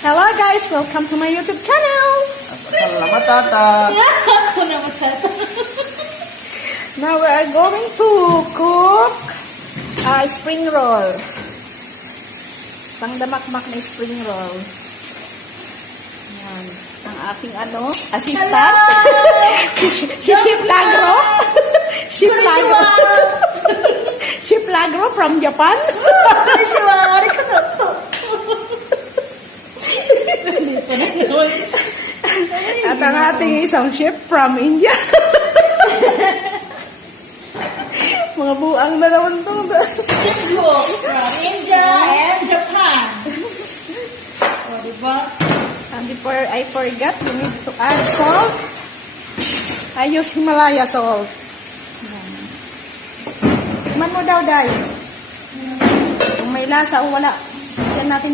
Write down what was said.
Hello guys, welcome to my YouTube channel. Salamat tata. Ako na matata. Now we are going to cook spring roll. Pangdamakmak na spring roll. Yan. Ang aking assistant. si Chef Lagro. Chef Lagro. Chef Lagro from Japan. At ang ating isang chef from India. Mga buang na naman ito. From India and Japan. O, diba? And before I forget, you need to add salt. I use Himalaya salt. Tikman mo daw, Day. Kung may lasa o wala. Yan natin